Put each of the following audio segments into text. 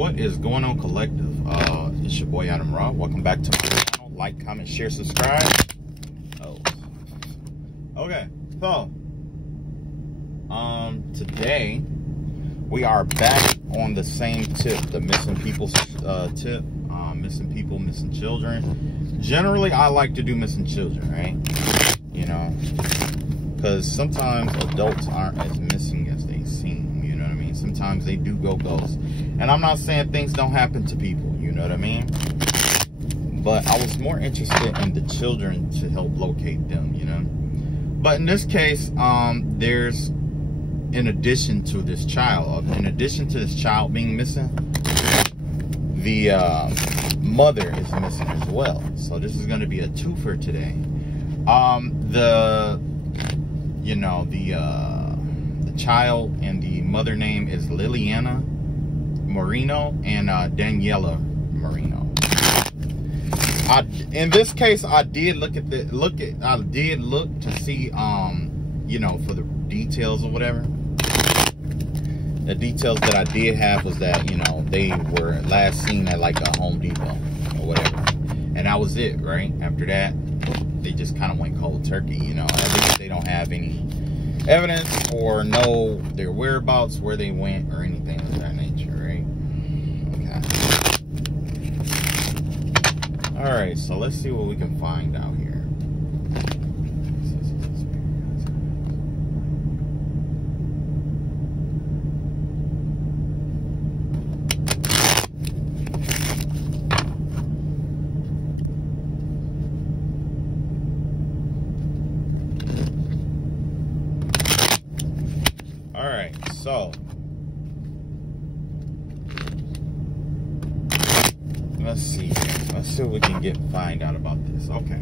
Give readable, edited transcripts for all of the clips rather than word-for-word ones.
What is going on, collective? It's your boy ATUM-RA. Welcome back to my channel. Like, comment, share, subscribe. Oh, okay. So today we are back on the same tip, the missing people tip. Missing people, missing children. Generally, I like to do missing children, right? You know, because sometimes adults aren't as missing as they seem. You know what I mean? Sometimes they do go ghost. And I'm not saying things don't happen to people, you know what I mean? But I was more interested in the children to help locate them, you know? But in this case, there's, in addition to this child being missing, the mother is missing as well. So this is going to be a twofer today. The child and the mother name is Liliana Moreno and Daniela Moreno. In this case, I did look to see, you know, for the details or whatever. The details that I did have was that, you know, they were last seen at like a Home Depot or whatever, and that was it, right? After that, they just kind of went cold turkey, you know. At least they don't have any evidence or know their whereabouts, where they went, or anything of that nature, right? Okay. All right, so let's see what we can find out here. So let's see what we can find out about this. Okay,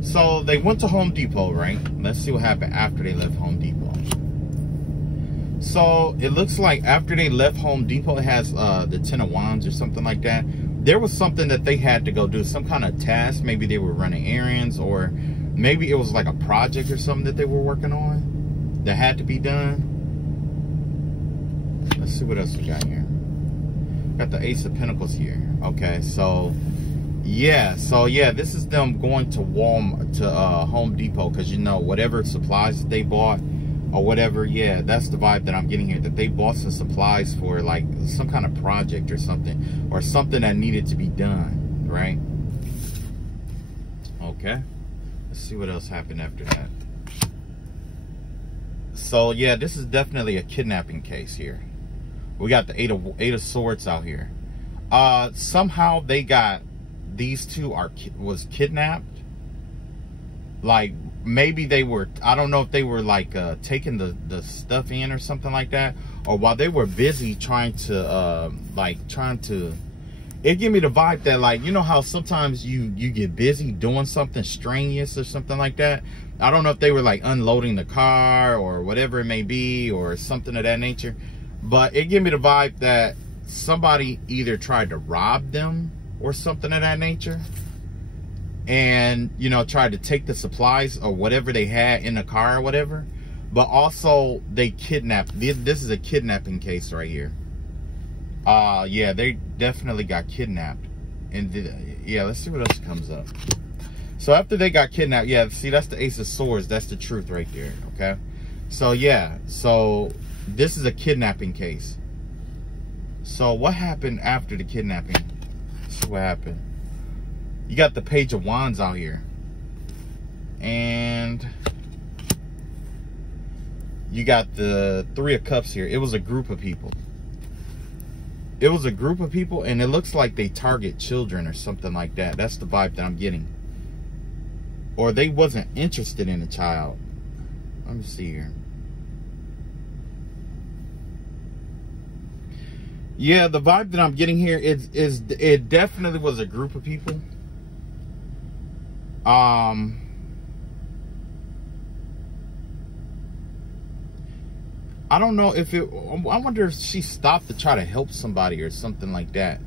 so they went to Home Depot, right? Let's see what happened after they left Home Depot. So it looks like after they left Home Depot, it has the 10 of Wands or something like that. There was something that they had to go do, some kind of task. Maybe they were running errands, or maybe it was like a project or something that they were working on that had to be done. Let's see what else we got here. Got the Ace of Pentacles here. Okay, so yeah, this is them going to Home Depot, because, you know, whatever supplies that they bought or whatever, yeah, that's the vibe that I'm getting here, that they bought some supplies for like some kind of project or something that needed to be done, right? Okay, let's see what else happened after that. So yeah, this is definitely a kidnapping case here. We got the eight of swords out here. Somehow they got, these two was kidnapped. Like, maybe they were, I don't know if they were like taking the stuff in or something like that, or while they were busy trying to it gave me the vibe that, like, you know how sometimes you get busy doing something strenuous or something like that. I don't know if they were like unloading the car or whatever it may be, or something of that nature. But it gave me the vibe that somebody either tried to rob them or something of that nature, and, you know, tried to take the supplies or whatever they had in the car or whatever. But also they kidnapped. This is a kidnapping case right here. Yeah, they definitely got kidnapped. And yeah, let's see what else comes up. So after they got kidnapped, yeah, see, that's the Ace of Swords. That's the truth right there, okay? So yeah, so this is a kidnapping case. So what happened after the kidnapping? Let's see what happened. You got the Page of Wands out here. And you got the Three of Cups here. It was a group of people. It was a group of people, and it looks like they target children or something like that. That's the vibe that I'm getting. Or they wasn't interested in a child. Let me see here. Yeah, the vibe that I'm getting here is it definitely was a group of people. I don't know if it, I wonder if she stopped to try to help somebody or something like that,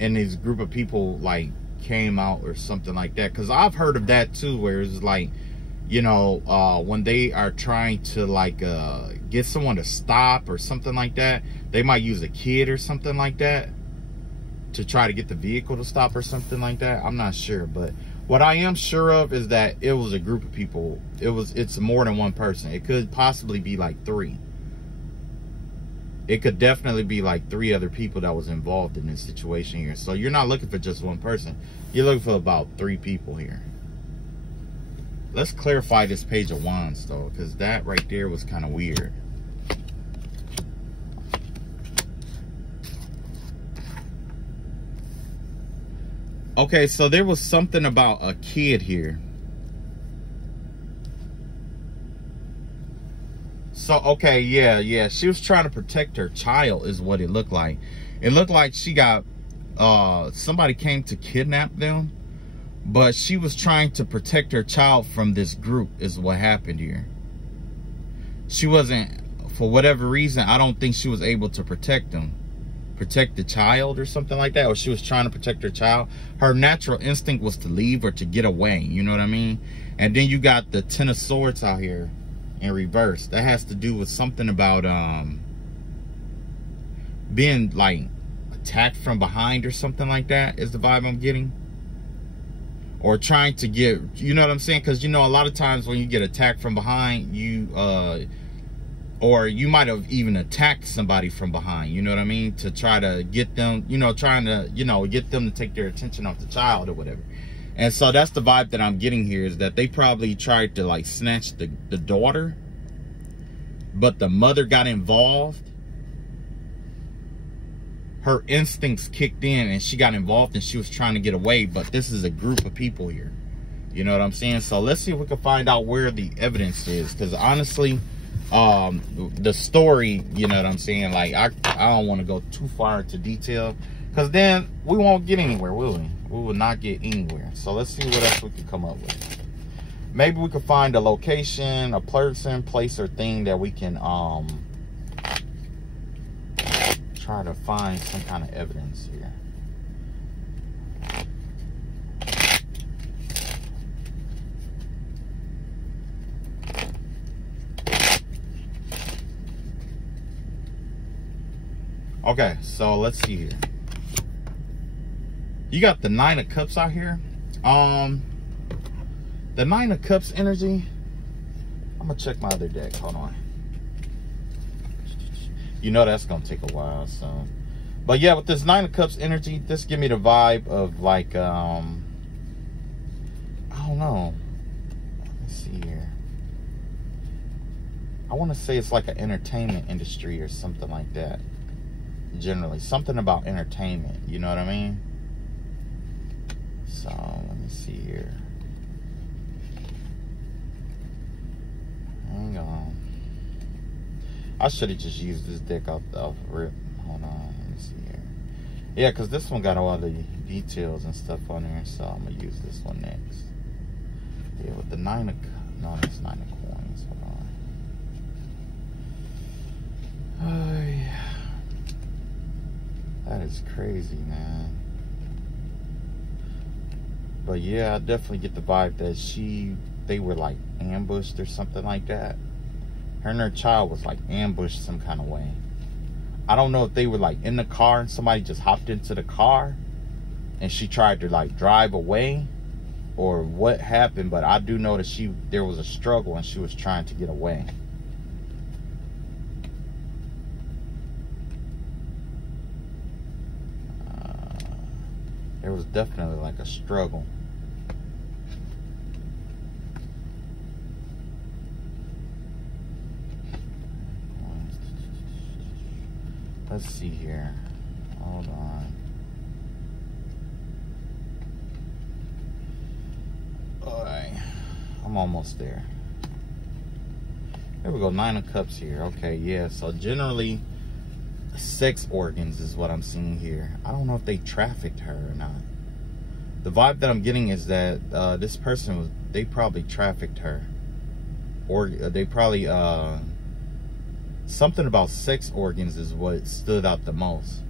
and this group of people like came out or something like that. Because I've heard of that too, where it's like, you know, when they are trying to like get someone to stop or something like that, They might use a kid or something like that to try to get the vehicle to stop or something like that. I'm not sure, but what I am sure of is that it was a group of people. It's more than one person. It could possibly be like 3. It could definitely be like 3 other people that was involved in this situation here. So you're not looking for just one person. You're looking for about 3 people here. Let's clarify this page of wands though, because that right there was kind of weird. Okay, so there was something about a kid here. So, okay, yeah. She was trying to protect her child is what it looked like. It looked like she got, somebody came to kidnap them. But she was trying to protect her child from this group is what happened here. She wasn't, for whatever reason, I don't think she was able to protect them. Protect the child or something like that, or she was trying to protect her child. Her natural instinct was to leave or to get away, you know what I mean? And then you got the 10 of Swords out here in reverse. That has to do with something about being like attacked from behind or something like that is the vibe I'm getting. Or trying to get, you know what I'm saying? Because you know a lot of times when you get attacked from behind, you or you might have even attacked somebody from behind, you know what I mean, to try to get them, you know, trying to, you know, get them to take their attention off the child or whatever. And so that's the vibe that I'm getting here, is that they probably tried to like snatch the daughter, but the mother got involved. Her instincts kicked in and she got involved and she was trying to get away, but this is a group of people here, you know what I'm saying? So let's see if we can find out where the evidence is, because honestly, the story, you know what I'm saying, like I don't want to go too far into detail, because then we won't get anywhere, will we? We will not get anywhere. So let's see what else we can come up with. Maybe we could find a location, a person, place, or thing that we can try to find some kind of evidence here. Okay, so let's see here. You got the 9 of Cups out here. The 9 of Cups energy. I'm gonna check my other deck. Hold on. You know that's gonna take a while, so. But yeah, with this 9 of Cups energy, this give me the vibe of like, I don't know. Let's see here. I want to say it's like an entertainment industry or something like that. Generally, something about entertainment, you know what I mean? So let me see here. Hang on. I should have just used this deck off rip. Hold on, let me see here. Yeah, because this one got all the details and stuff on there, so I'm gonna use this one next. Yeah, with the 9 of, no, that's 9 of coins. Hold on. Oh yeah. That is crazy, man. But yeah, I definitely get the vibe that they were like ambushed or something like that. Her and her child was like ambushed some kind of way. I don't know if they were like in the car and somebody just hopped into the car and she tried to like drive away, or what happened, but I do know that there was a struggle and she was trying to get away. There was definitely like a struggle. Let's see here. Hold on. Alright. I'm almost there. There we go. 9 of Cups here. Okay, yeah. So generally, sex organs is what I'm seeing here. I don't know if they trafficked her or not. The vibe that I'm getting is that this person they probably trafficked her, or they probably something about sex organs is what stood out the most.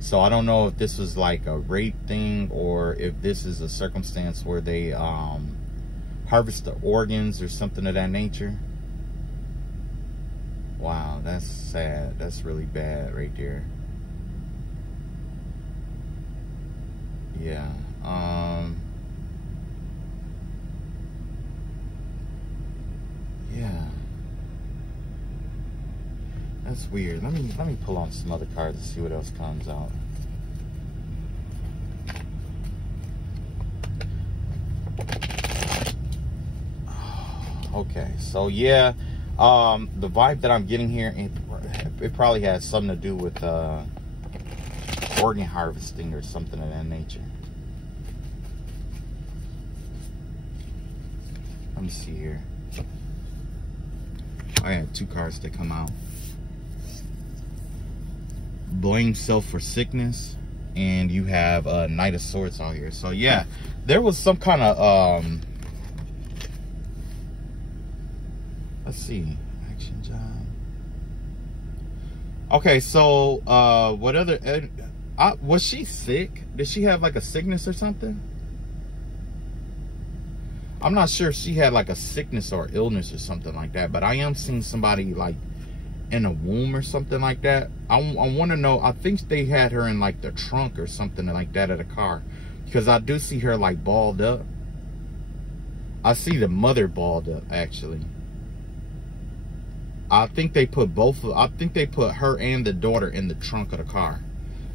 So I don't know if this was like a rape thing, or if this is a circumstance where they harvest the organs or something of that nature. Wow, that's sad. That's really bad right there. Yeah. Yeah. That's weird. Let me pull on some other cards and see what else comes out. Okay, so yeah, the vibe that I'm getting here, it probably has something to do with organ harvesting or something of that nature. Let me see here. I have two cards that come out. Blame self for sickness, and you have Knight of Swords out here. So yeah, there was some kind of let's see, action job. Okay, so what other was she sick? Did she have like a sickness or something? I'm not sure if she had like a sickness or illness or something like that, but I am seeing somebody like in a womb or something like that. I want to know, I think they had her in like the trunk or something like that of the car, because I do see her like balled up. I see the mother balled up actually. I think they put I think they put her and the daughter in the trunk of the car,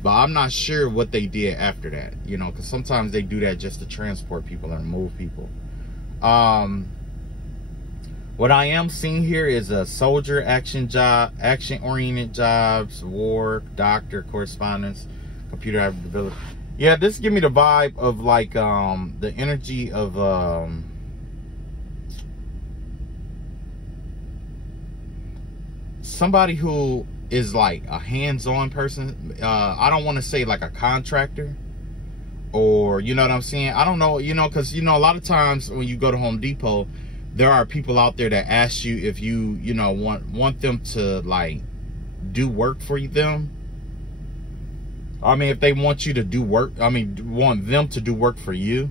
but I'm not sure what they did after that, you know, because sometimes they do that just to transport people and move people. What I am seeing here is a soldier, action-oriented jobs, war, doctor, correspondence, computer ability. Yeah, this give me the vibe of like the energy of somebody who is like a hands-on person. I don't want to say like a contractor, or you know what I'm saying. I don't know, you know, because you know a lot of times when you go to Home Depot, there are people out there that ask you if you know want them to like do work for them. I mean, if they want you to do work, I mean, want them to do work for you.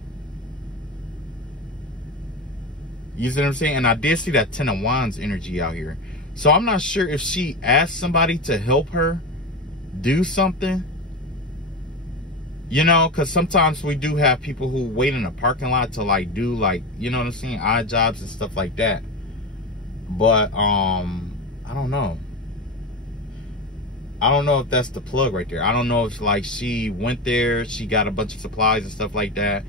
You see what I'm saying? And I did see that Ten of Wands energy out here. So I'm not sure if she asked somebody to help her do something. You know, because sometimes we do have people who wait in a parking lot to like do like, you know what I'm saying, odd jobs and stuff like that. But I don't know. I don't know if that's the plug right there. I don't know if like she went there, she got a bunch of supplies and stuff like that,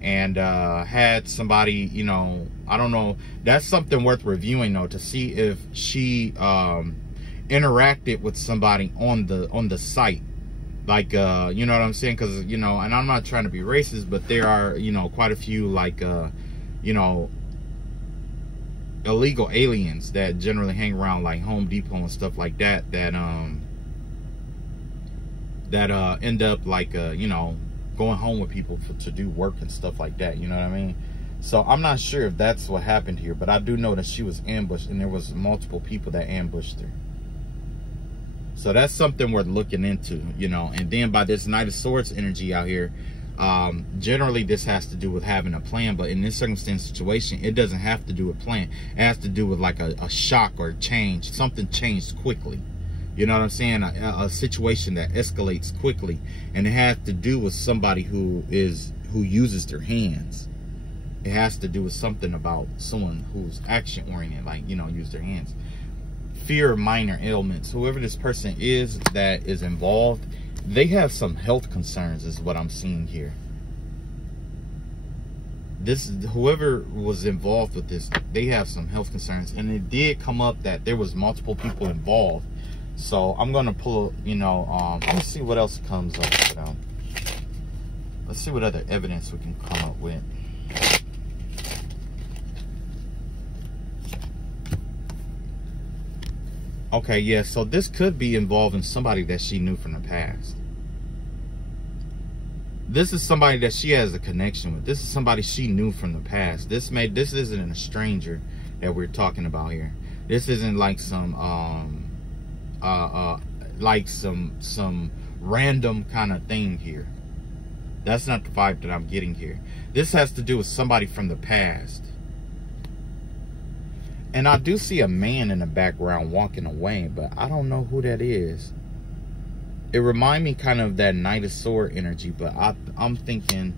and had somebody, you know, I don't know. That's something worth reviewing though, to see if she interacted with somebody on the site. Like, you know what I'm saying? Because, you know, and I'm not trying to be racist, but there are, you know, quite a few, like, you know, illegal aliens that generally hang around, like, Home Depot and stuff like that, that end up, like, you know, going home with people to do work and stuff like that, you know what I mean? So I'm not sure if that's what happened here, but I do know that she was ambushed, and there was multiple people that ambushed her. So that's something worth looking into, you know. And then by this Knight of Swords energy out here, generally this has to do with having a plan, but in this circumstance situation, it doesn't have to do with plan. It has to do with like a shock or a change. Something changed quickly. You know what I'm saying? A situation that escalates quickly, and it has to do with somebody who uses their hands. It has to do with something about someone who's action oriented, like, you know, use their hands. Fear of minor ailments. Whoever this person is that is involved, they have some health concerns is what I'm seeing here. Whoever was involved with this, they have some health concerns, and it did come up that there was multiple people involved. So I'm gonna pull, you know, let me see what else comes up, you know. Let's see what other evidence we can come up with. Okay, yeah, so this could be involving somebody that she knew from the past. This is somebody that she has a connection with. This is somebody she knew from the past. This isn't a stranger that we're talking about here. This isn't like some some random kind of thing here. That's not the vibe that I'm getting here. This has to do with somebody from the past. And I do see a man in the background walking away, but I don't know who that is. It reminds me kind of that Knight of Sword energy, but I'm thinking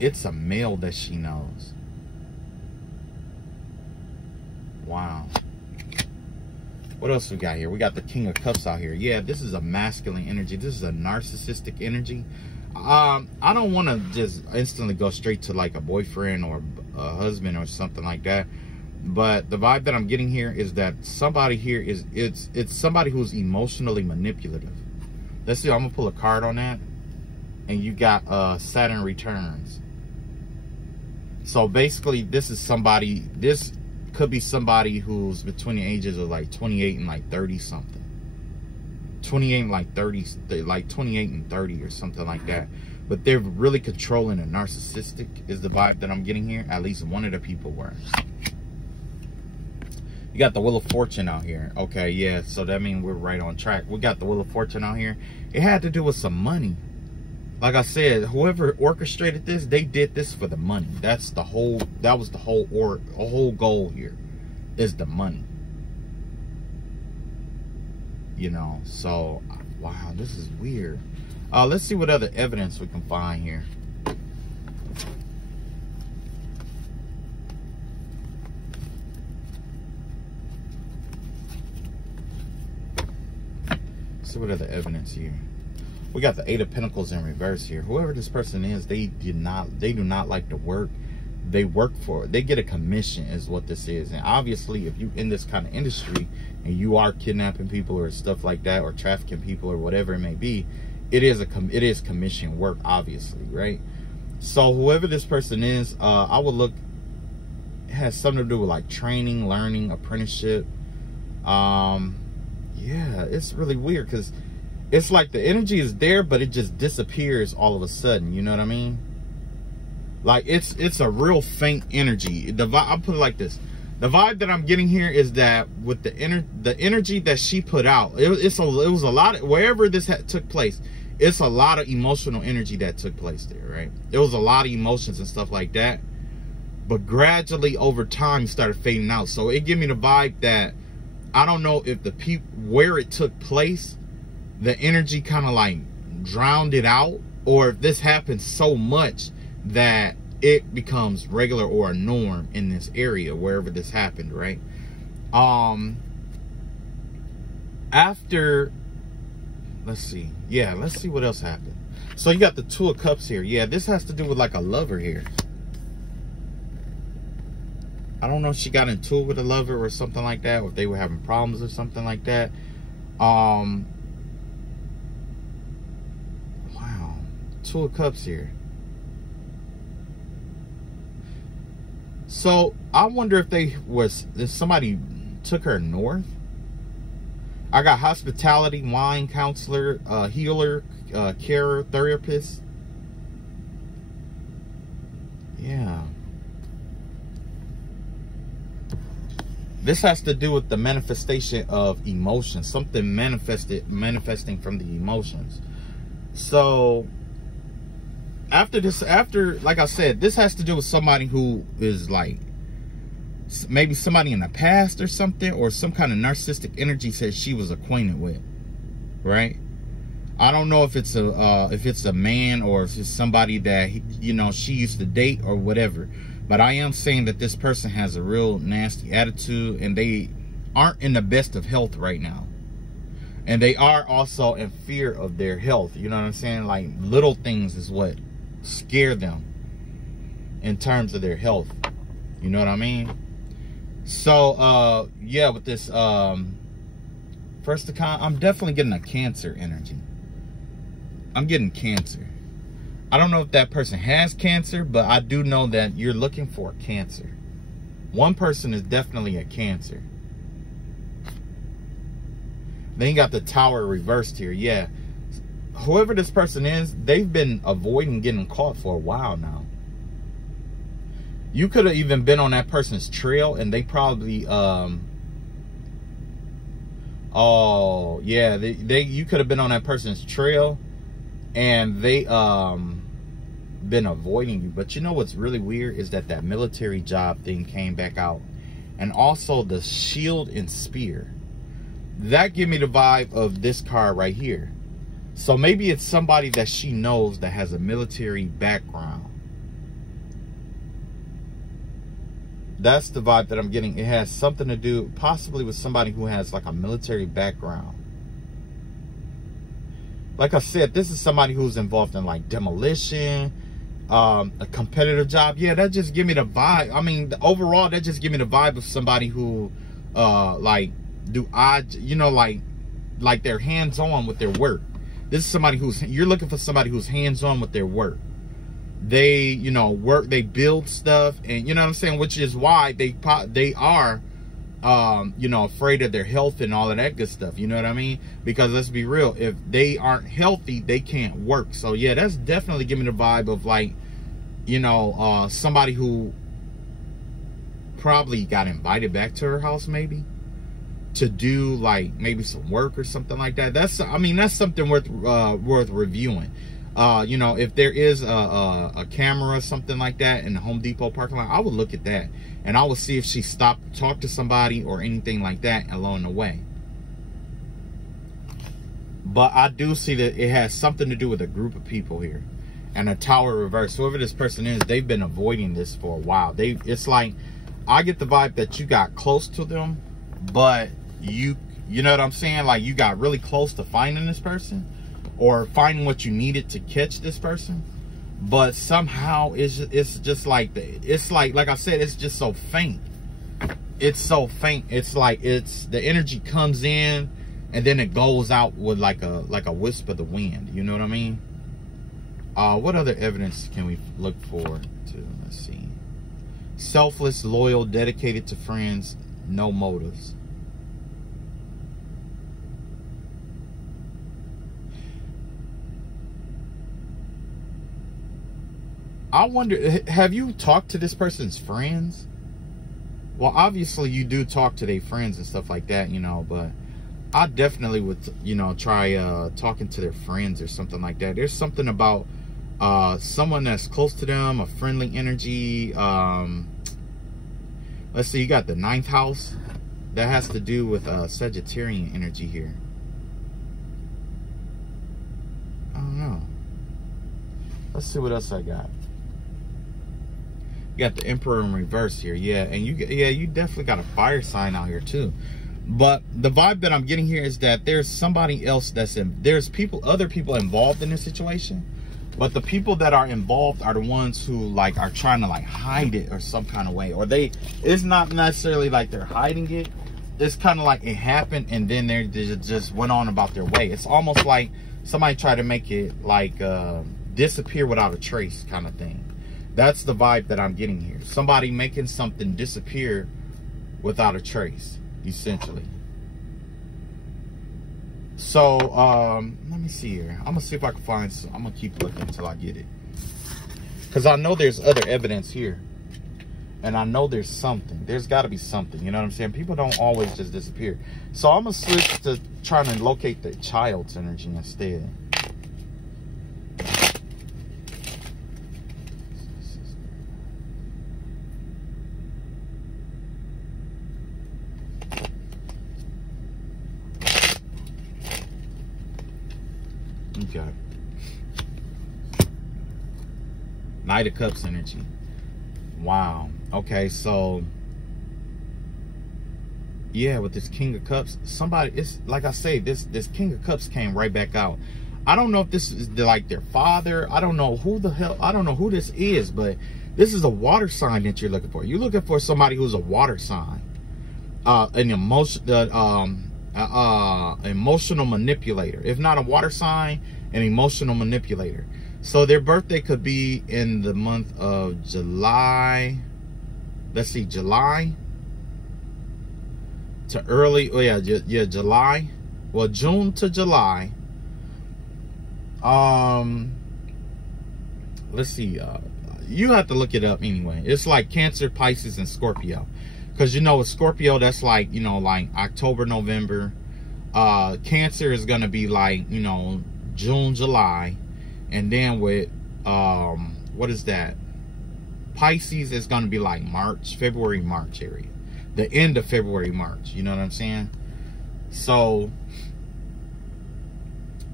it's a male that she knows. Wow. What else we got here? We got the King of Cups out here. Yeah, this is a masculine energy. This is a narcissistic energy. I don't want to just instantly go straight to like a boyfriend or a husband or something like that. But the vibe that I'm getting here is that somebody here is, it's somebody who's emotionally manipulative. Let's see, I'm gonna pull a card on that. And you got Saturn returns. So basically this is somebody, this could be somebody who's between the ages of like 28 and like 30 something. 28 and like 30, like 28 and 30 or something like that. But they're really controlling and narcissistic is the vibe that I'm getting here. At least one of the people were. You got the Wheel of Fortune out here. Okay, yeah, so that means we're right on track. We got the Wheel of Fortune out here. It had to do with some money. Like I said, whoever orchestrated this, they did this for the money. That's the whole, that was the whole goal here, is the money. You know, so, wow, this is weird. Let's see what other evidence we can find here. See what other evidence here. We got the Eight of Pentacles in reverse here. Whoever this person is, they do not like to work. They work for it. They get a commission is what this is. And obviously, if you in this kind of industry and you are kidnapping people or stuff like that, or trafficking people or whatever it may be, it is commission work, obviously, right? So whoever this person is, I would look, it has something to do with like training, learning, apprenticeship. Yeah, it's really weird because it's like the energy is there, but it just disappears all of a sudden. You know what I mean? Like it's a real faint energy. I'll put it like this: the vibe that I'm getting here is that with the energy that she put out, it was a lot of, wherever this took place, it's a lot of emotional energy that took place there, right? It was a lot of emotions and stuff like that, but gradually over time it started fading out. So it gave me the vibe that I don't know if the people where it took place, the energy kind of like drowned it out, or if this happens so much that it becomes regular or a norm in this area wherever this happened, right? After, let's see, yeah, let's see what else happened. So you got the Two of Cups here. Yeah, this has to do with like a lover here. I don't know if she got into it with a lover or something like that, or if they were having problems or something like that. Wow, Two of Cups here. So I wonder if somebody took her north. I got hospitality, wine, counselor, healer, carer, therapist. Yeah. This has to do with the manifestation of emotions, something manifesting from the emotions. So after this, like I said, this has to do with somebody who is like maybe somebody in the past or something, or some kind of narcissistic energy that she was acquainted with, right? I don't know if it's a man or if it's somebody that, you know, she used to date or whatever. But I am saying that this person has a real nasty attitude, and they aren't in the best of health right now. And they are also in fear of their health. You know what I'm saying? Like little things is what scare them in terms of their health. You know what I mean? So, yeah, with this, first I'm definitely getting a Cancer energy. I'm getting Cancer. I don't know if that person has Cancer, but I do know that you're looking for a Cancer. One person is definitely a Cancer. Then you got the Tower reversed here. Yeah. Whoever this person is, they've been avoiding getting caught for a while now. You could have even been on that person's trail, and they probably, oh, yeah, you could have been on that person's trail, and they been avoiding you. But you know what's really weird is that military job thing came back out, and also the shield and spear. That give me the vibe of this card right here. So maybe it's somebody that she knows that has a military background. That's the vibe that I'm getting. It has something to do possibly with somebody who has like a military background. Like I said, this is somebody who's involved in like demolition, a competitive job. Yeah, that just give me the vibe. I mean, overall, that just give me the vibe of somebody who like do odd, you know, like they're hands-on with their work. This is somebody who's, you're looking for somebody who's hands-on with their work. They, you know, work, they build stuff, and you know what I'm saying, which is why they are you know, afraid of their health and all of that good stuff. You know what I mean? Because let's be real, if they aren't healthy, they can't work. So yeah, that's definitely giving me the vibe of like, you know, somebody who probably got invited back to her house maybe to do like maybe some work or something like that. That's, I mean, that's something worth reviewing. You know, if there is a camera or something like that in the Home Depot parking lot, I would look at that and I would see if she stopped to talk to somebody or anything like that along the way. But I do see that it has something to do with a group of people here. And a tower reverse. Whoever this person is, they've been avoiding this for a while. It's like, I get the vibe that you got close to them, but you know what I'm saying? Like you got really close to finding this person, or finding what you needed to catch this person, but somehow it's just like it's like I said, it's just so faint. It's so faint. It's like the energy comes in and then it goes out with like a wisp of the wind. You know what I mean? What other evidence can we look forward to? Let's see. Selfless, loyal, dedicated to friends, no motives. I wonder, have you talked to this person's friends? Well, obviously you do talk to their friends and stuff like that, you know, but I definitely would, you know, try talking to their friends or something like that. There's something about someone that's close to them, a friendly energy. Let's see, you got the 9th house. That has to do with Sagittarian energy here. I don't know. Let's see what else I got. You got the Emperor in reverse here, yeah, and you definitely got a fire sign out here too. But the vibe that I'm getting here is that there's somebody else there's other people involved in this situation, but the people that are involved are the ones who like are trying to like hide it or some kind of way, or it's not necessarily like they're hiding it. It's kind of like it happened and then they just went on about their way. It's almost like somebody tried to make it like disappear without a trace kind of thing. That's the vibe that I'm getting here. Somebody making something disappear without a trace, essentially. So, let me see here. I'm gonna see if I can find some. I'm gonna keep looking until I get it. Because I know there's other evidence here. And I know there's something. There's gotta be something, you know what I'm saying? People don't always just disappear. So I'm gonna switch to trying to locate the child's energy instead. Okay. Knight of Cups energy. Wow. Okay, so yeah, with this King of Cups, somebody, it's like I say, this King of Cups came right back out. I don't know if this is like their father. I don't know who the hell, I don't know who this is, but this is a water sign that you're looking for. You're looking for somebody who's a water sign. An emotional manipulator. If not a water sign, an emotional manipulator. So their birthday could be in the month of July. Let's see, July to early, oh yeah, July. Well, June to July. Let's see, you have to look it up anyway. It's like Cancer, Pisces, and Scorpio. Because you know with Scorpio, that's like, you know, like October, November. Cancer is gonna be like, you know, June, July. And then with what is that? Pisces is gonna be like March, February, March area. the end of February, March. You know what I'm saying? So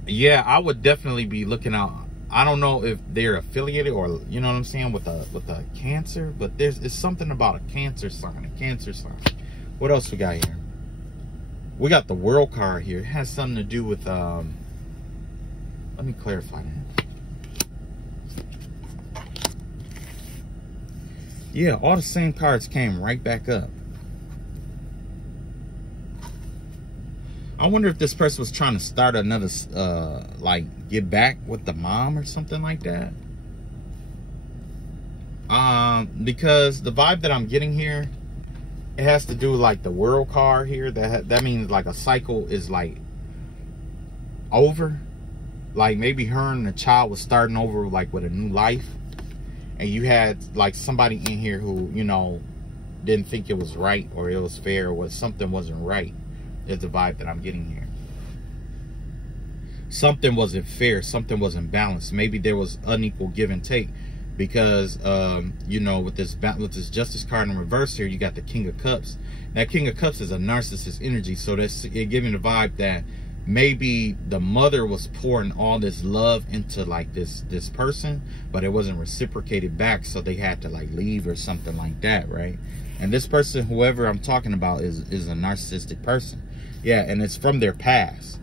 yeah, I would definitely be looking out. I don't know if they're affiliated or, you know what I'm saying, with a Cancer, but it's something about a Cancer sign, What else we got here? We got the World card here. It has something to do with, let me clarify that. Yeah, all the same cards came right back up. I wonder if this person was trying to start another, like, get back with the mom or something like that. Because the vibe that I'm getting here, it has to do with, like, the World card here. That means, like, a cycle is, like, over. Like, maybe her and the child was starting over, like, with a new life. And you had, like, somebody in here who, you know, didn't think it was right or it was fair or something wasn't right. Is the vibe that I'm getting here. Something wasn't fair, something wasn't balanced. Maybe there was unequal give and take, because you know, with this Justice card in reverse here, you got the King of Cups. That King of Cups is a narcissist energy, so that's it giving the vibe that maybe the mother was pouring all this love into, like, this person, but it wasn't reciprocated back, so they had to, like, leave or something like that, right? And this person, whoever I'm talking about, is a narcissistic person. Yeah, and it's from their past.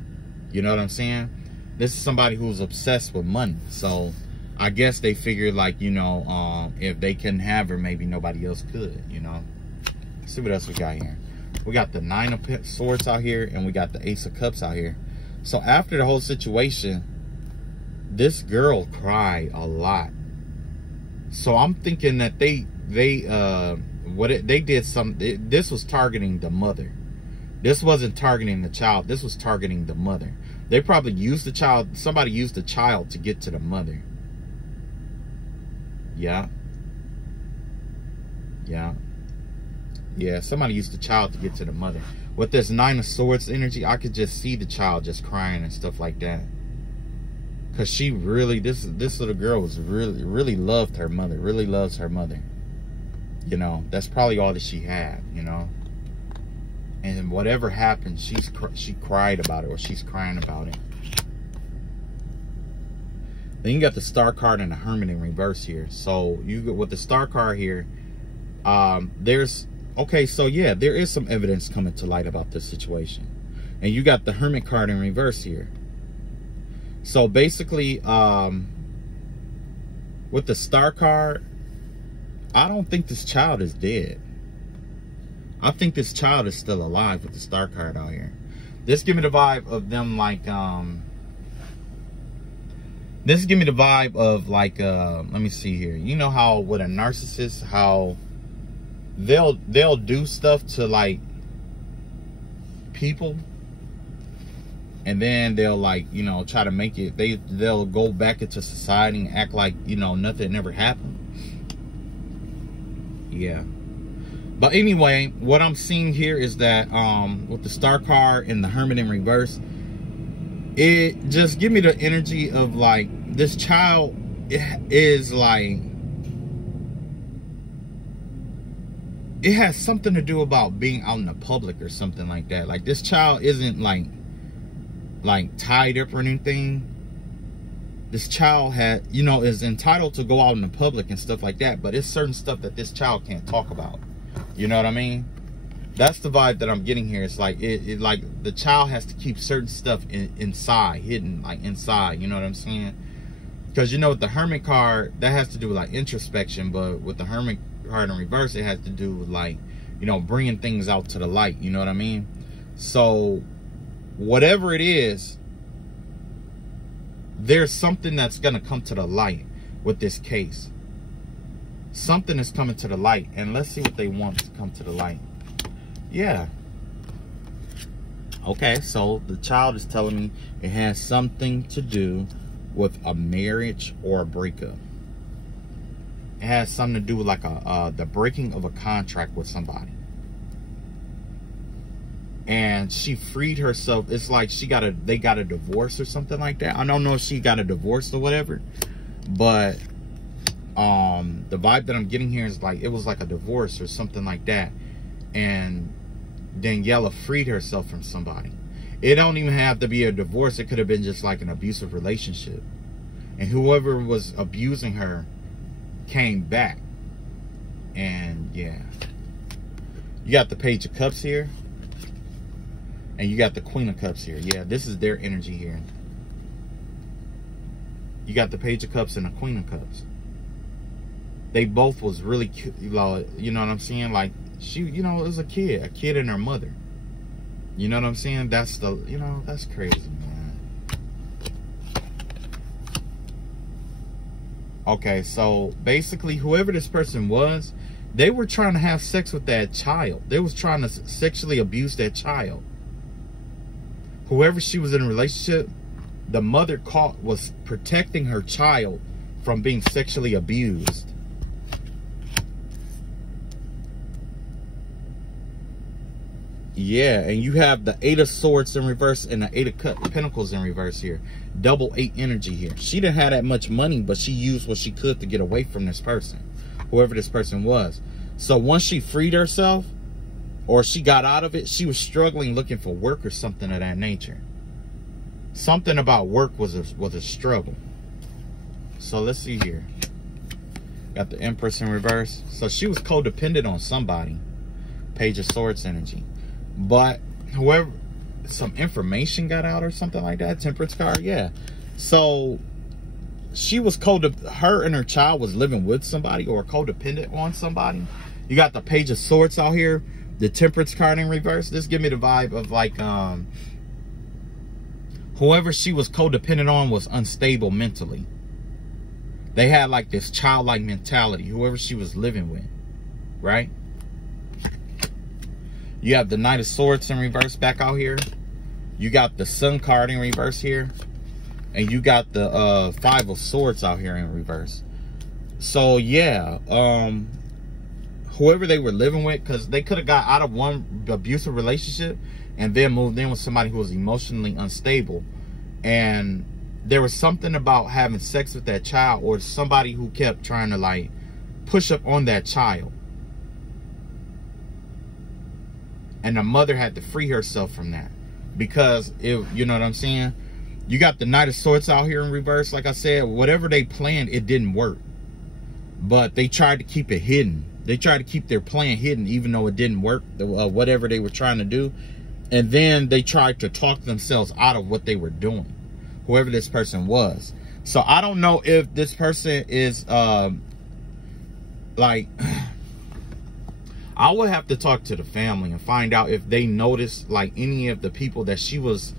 You know what I'm saying? This is somebody who's obsessed with money. So I guess they figured, like, you know, if they couldn't have her, maybe nobody else could, you know. Let's see what else we got here. We got the Nine of Swords out here, and we got the Ace of Cups out here. So after the whole situation, this girl cried a lot. So I'm thinking that they did something. This was targeting the mother. This wasn't targeting the child. This was targeting the mother. They probably used the child. Somebody used the child to get to the mother. Yeah. Somebody used the child to get to the mother. With this Nine of Swords energy, I could just see the child just crying and stuff like that. Because she really, this little girl was really loved her mother. Really loves her mother. You know, that's probably all that she had, you know. And whatever happened, she cried about it, or she's crying about it. Then you got the Star card and the Hermit in reverse here. So you get with the Star card here, okay, so yeah, there is some evidence coming to light about this situation. And you got the Hermit card in reverse here. So basically, with the Star card, I don't think this child is dead. I think this child is still alive with the Star card out here. This give me the vibe of them, like, this give me the vibe of, like, let me see here. You know how with a narcissist, how they'll do stuff to, like, people, and then they'll, like, you know, try to make it, they'll go back into society and act like, you know, nothing ever happened. Yeah. But anyway, what I'm seeing here is that with the Star card and the Hermit in reverse, it just give me the energy of, like, this child is, like, it has something to do about being out in the public or something like that. Like, this child isn't, like tied up or anything. This child you know, is entitled to go out in the public and stuff like that, but it's certain stuff that this child can't talk about. You know what I mean? That's the vibe that I'm getting here. It's like like the child has to keep certain stuff inside, hidden, like inside. You know what I'm saying? Because, you know, with the Hermit card, that has to do with, like, introspection, but with the Hermit card in reverse, it has to do with, like, you know, bringing things out to the light. You know what I mean? So whatever it is, there's something that's gonna come to the light with this case. Something is coming to the light, and let's see what they want to come to the light. Yeah. Okay, so the child is telling me it has something to do with a marriage or a breakup. It has something to do with, like, the breaking of a contract with somebody. And she freed herself. It's like they got a divorce or something like that. I don't know if she got a divorce or whatever, but the vibe that I'm getting here is like it was like a divorce or something like that. and Daniela freed herself from somebody. It don't even have to be a divorce. It could have been just like an abusive relationship. And whoever was abusing her came back. And yeah. You got the Page of Cups here. And you got the Queen of Cups here. Yeah, this is their energy here. You got the Page of Cups and the Queen of Cups. They both was really cute. You know what I'm saying? Like, she, you know, it was a kid and her mother. You know what I'm saying? That's the, you know, that's crazy, man. Okay, so basically, whoever this person was, they were trying to have sex with that child. They was trying to sexually abuse that child. Whoever she was in a relationship, the mother was protecting her child from being sexually abused. Yeah, and you have the 8 of Swords in reverse and the 8 of Pentacles in reverse here. Double 8 energy here. She didn't have that much money, but she used what she could to get away from this person, whoever this person was. So once she freed herself, or she got out of it, she was struggling looking for work or something of that nature. Something about work was a struggle. So let's see here. Got the Empress in reverse. So she was codependent on somebody. Page of Swords energy. But whoever, some information got out or something like that. Temperance card, yeah. So she was her and her child was living with somebody or codependent on somebody. You got the Page of Swords out here. The Temperance card in reverse. This give me the vibe of like whoever she was codependent on was unstable mentally. They had like this childlike mentality, whoever she was living with, right? You have the Knight of Swords in reverse back out here. You got the Sun card in reverse here. And you got the 5 of Swords out here in reverse. So yeah, whoever they were living with, because they could have got out of one abusive relationship and then moved in with somebody who was emotionally unstable. And there was something about having sex with that child, or somebody who kept trying to like push up on that child. And the mother had to free herself from that, because you know what I'm saying? You got the Knight of Swords out here in reverse. Like I said, whatever they planned, it didn't work. But they tried to keep it hidden. They tried to keep their plan hidden, even though it didn't work, whatever they were trying to do. And then they tried to talk themselves out of what they were doing, whoever this person was. So I don't know if this person is like... I would have to talk to the family and find out if they noticed like any of the people that she was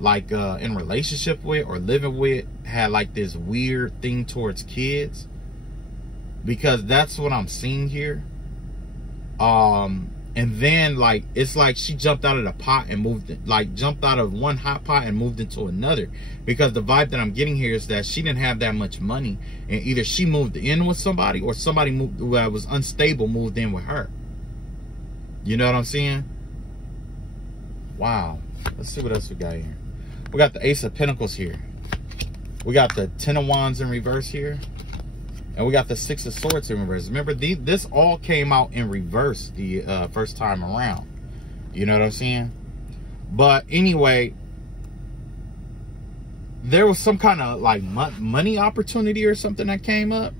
like in relationship with or living with had like this weird thing towards kids, because that's what I'm seeing here. And then like it's like she jumped out of the pot and moved it, like jumped out of one hot pot and moved into another, because the vibe that I'm getting here is that she didn't have that much money, and either she moved in with somebody or somebody moved who was unstable moved in with her. You know what I'm saying? Wow. Let's see what else we got here. We got the Ace of Pentacles here. We got the 10 of Wands in reverse here. And we got the 6 of Swords in reverse. Remember, this all came out in reverse the first time around. You know what I'm saying? But anyway, there was some kind of like money opportunity or something that came up.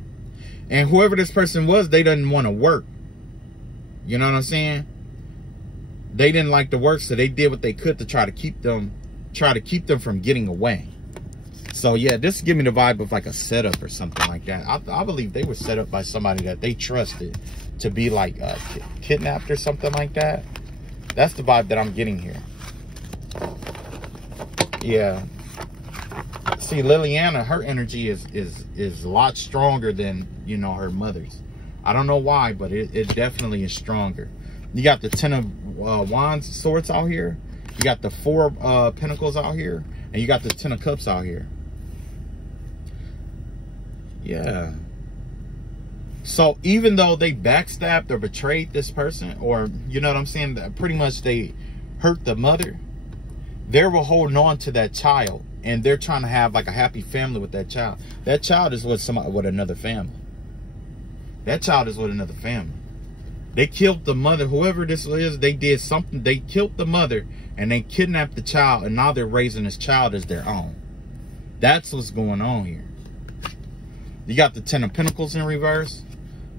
And whoever this person was, they didn't want to work. You know what I'm saying? They didn't like to work, so they did what they could to try to keep them from getting away. So yeah, this give me the vibe of like a setup or something like that. I believe they were set up by somebody that they trusted to be like kidnapped or something like that. That's the vibe that I'm getting here. Yeah. See, Liliana, her energy is a lot stronger than, you know, her mother's. I don't know why, but it definitely is stronger. You got the 10 of Wands, Swords out here. You got the 4 of Pentacles out here. And you got the 10 of Cups out here. Yeah. So even though they backstabbed or betrayed this person, or, you know what I'm saying, that pretty much they hurt the mother, they were holding on to that child. And they're trying to have like a happy family with that child. That child is with another family. That child is with another family. They killed the mother. Whoever this is, they did something. They killed the mother and they kidnapped the child, and now they're raising this child as their own. That's what's going on here. You got the 10 of Pentacles in reverse.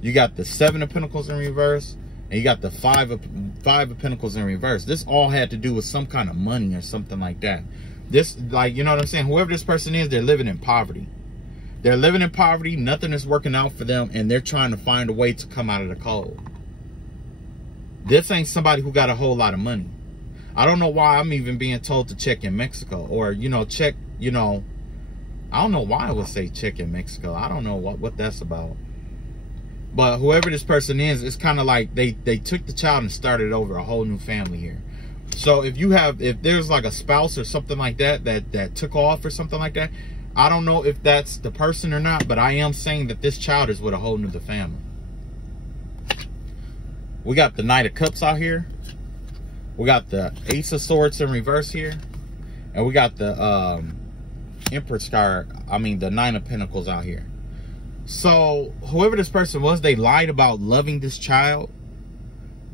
You got the 7 of Pentacles in reverse. And you got the 5 of Pentacles in reverse. This all had to do with some kind of money or something like that. This, like, you know what I'm saying? Whoever this person is, they're living in poverty. They're living in poverty. Nothing is working out for them. And they're trying to find a way to come out of the cold. This ain't somebody who got a whole lot of money. I don't know why I'm even being told to check in Mexico. Or, you know, check, you know. I don't know why I would say check in Mexico. I don't know what that's about. But whoever this person is, it's kind of like they took the child and started over a whole new family here. So if there's like a spouse or something like that took off or something like that, I don't know if that's the person or not, but I am saying that this child is with a whole new family. We got the Knight of Cups out here. We got the Ace of Swords in reverse here. And we got the Empress card, the 9 of Pentacles out here. So whoever this person was, they lied about loving this child.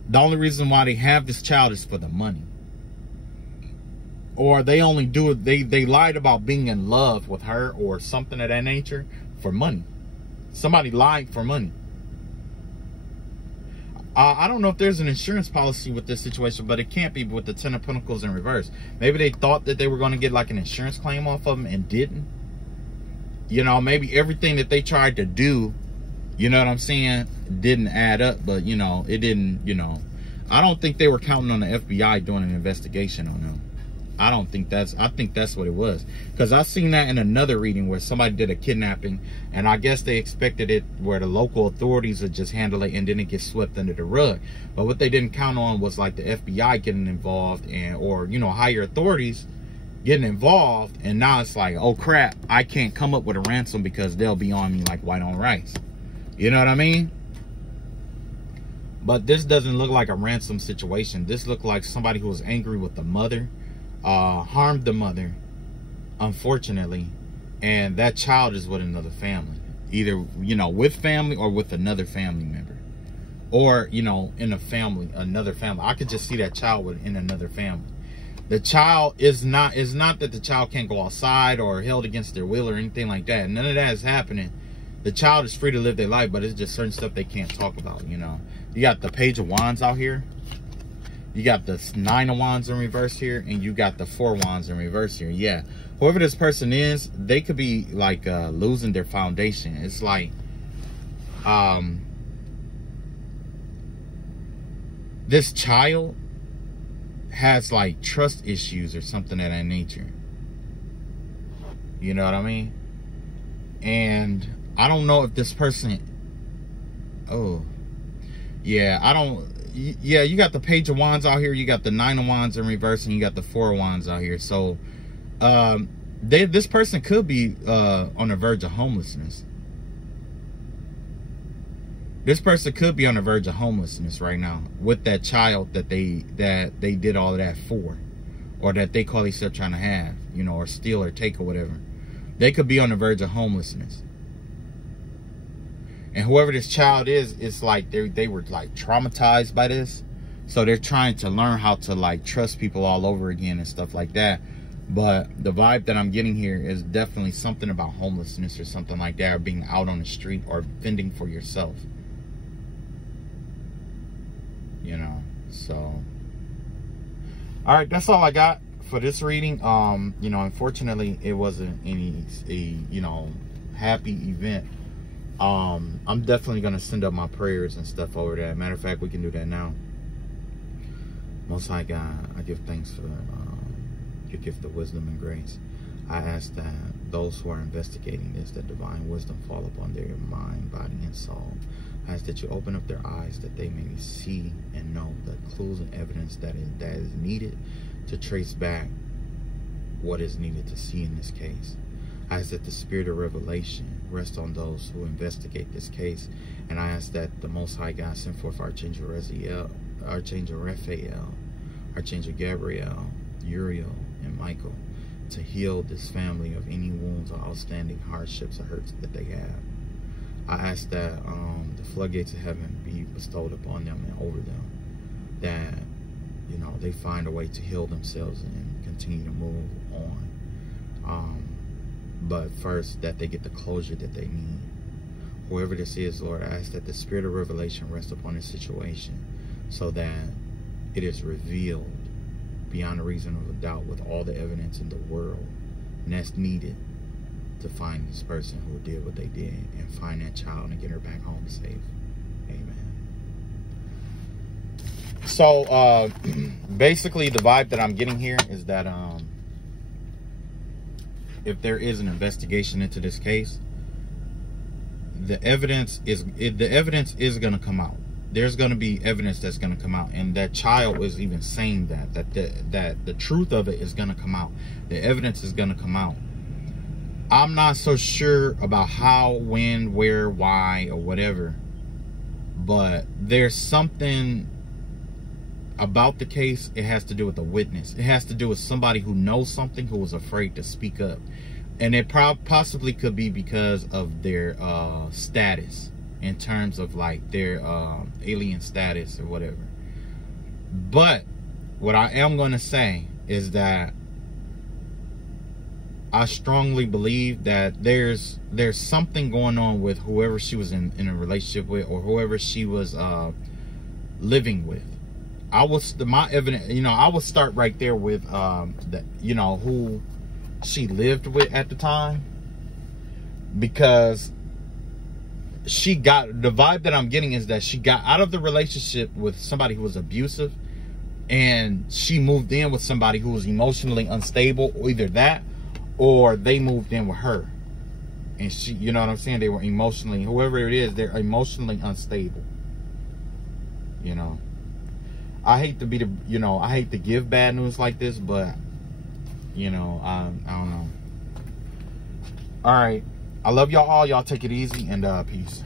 The only reason why they have this child is for the money. Or they only do it, they lied about being in love with her or something of that nature for money. Somebody lied for money. I don't know if there's an insurance policy with this situation, but it can't be with the 10 of Pentacles in reverse. Maybe they thought that they were going to get like an insurance claim off of them and didn't. You know, maybe everything that they tried to do, you know what I'm saying, didn't add up. But, you know, it didn't, you know. I don't think they were counting on the FBI doing an investigation on them. I think that's what it was. Because I've seen that in another reading where somebody did a kidnapping, and I guess they expected it where the local authorities would just handle it and then it gets swept under the rug. But what they didn't count on was like the FBI getting involved or, you know, higher authorities getting involved. And now it's like, oh crap, I can't come up with a ransom because they'll be on me like white on rice. You know what I mean? But this doesn't look like a ransom situation. This looked like somebody who was angry with the mother. Harmed the mother, unfortunately, and that child is with another family, either, you know, with family or with another family member, or, you know, in another family. I could just see that child in another family. The child is not that the child can't go outside or held against their will or anything like that. None of that is happening. The child is free to live their life, but it's just certain stuff they can't talk about. You know, you got the Page of Wands out here. You got the 9 of Wands in reverse here, and you got the 4 Wands in reverse here. Yeah, whoever this person is, they could be like losing their foundation. It's like this child has like trust issues or something of that nature. You know what I mean? And I don't know if this person, yeah, you got the Page of Wands out here. You got the 9 of Wands in reverse, and you got the 4 of Wands out here. So, this person could be on the verge of homelessness. This person could be on the verge of homelessness right now with that child that they did all of that for, or that they call themselves trying to have, you know, or steal or take or whatever. They could be on the verge of homelessness. And whoever this child is, it's like they were like traumatized by this. So they're trying to learn how to like trust people all over again and stuff like that. But the vibe that I'm getting here is definitely something about homelessness or something like that, or being out on the street or fending for yourself. You know, so. All right, that's all I got for this reading. You know, unfortunately, it wasn't you know, happy event. I'm definitely going to send up my prayers and stuff over there. Matter of fact, we can do that now. Most High God, I give thanks for your gift of wisdom and grace. I ask that those who are investigating this, that divine wisdom fall upon their mind, body, and soul. I ask that you open up their eyes that they may see and know the clues and evidence that is needed to trace back what is needed to see in this case. I ask that the spirit of revelation rest on those who investigate this case. And I ask that the Most High God send forth Archangel Raziel, Archangel Raphael, Archangel Gabriel, Uriel, and Michael to heal this family of any wounds or outstanding hardships or hurts that they have. I ask that the floodgates of heaven be bestowed upon them and over them, that, you know, they find a way to heal themselves and continue to move on. But first, that they get the closure that they need. Whoever this is, Lord, I ask that the spirit of revelation rest upon this situation, so that it is revealed beyond a reasonable doubt with all the evidence in the world, and that's needed to find this person who did what they did and find that child and get her back home safe. Amen. So basically the vibe that I'm getting here is that if there is an investigation into this case, the evidence is going to come out. There's going to be evidence that's going to come out, and that child was even saying that the truth of it is going to come out. The evidence is going to come out. I'm not so sure about how, when, where, why, or whatever, but there's something about the case. It has to do with the witness. It has to do with somebody who knows something, who was afraid to speak up. And it possibly could be because of their status, in terms of like their alien status or whatever. But what I am going to say is that I strongly believe that there's something going on with whoever she was in a relationship with, or whoever she was living with. My evidence, you know, I would start right there with you know, who she lived with at the time, because she got, the vibe that I'm getting is that she got out of the relationship with somebody who was abusive, and she moved in with somebody who was emotionally unstable, or either that, or they moved in with her. And she, you know what I'm saying? They were emotionally, whoever it is, they're emotionally unstable. You know, I hate to be the, you know, I hate to give bad news like this, but, you know, I don't know. All right. I love y'all all. Y'all take it easy, and peace.